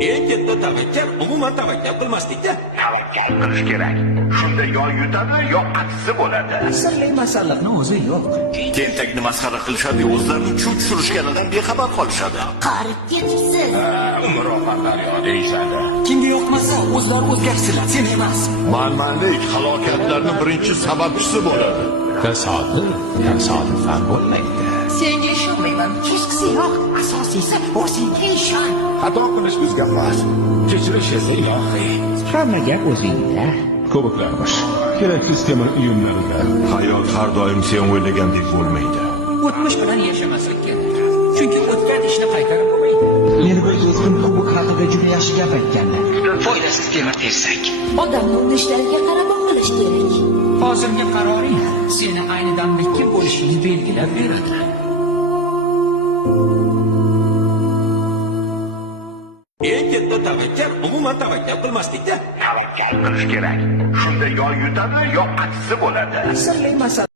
Eng katta tavakkal umuman tavakkal qilmaslikda. Tavakkal qilish kerak. Shunda yo yutadi, yo aksi bo'ladi. Sirli masalliqni o'zi yo'q. Tentakni masxara qilishadi, o'zlarini chuv tushirishganidan bexabar qolishadi. Qarib ketibsiz. Umroqandaryo deyishadi. Kimga yoqmasa, o'zlari o'zgarsinlar, sen emas. Manmanlik halokatlarning birinchi sababchisi bo'ladi. Tasodifan bo'lmaydi. Senga ishonmayman. Kechqisi yo'q. Asosiysi o'zingga ishon. Xato qilish bizga xos. Kechirish esa ilohiy. Hamma gap o'zingda. Ko'piklarmish. Keraksiz temir uyumlarida. Hayot har doim sen o'ylagandek bo'lmaydi. O'tmish bilan yashamaslik kerak. Chunki o'tgan ishni qaytarib bo'lmaydi. Meni bir do'stim bu haqida juda yaxshi gap aytganlar. Foydasiz temir tersak. Odamni urishlariga qarab qilish kerak. Hozirgi qaroring seni ayni damda kim bo'lishingni belgilab beradi. Eng katta tavakkal umuman tavakkal qilmaslikda. Tavakkal qilish kerak. Shunda yo yutadi, yo aksi bo'ladi. Sirli masala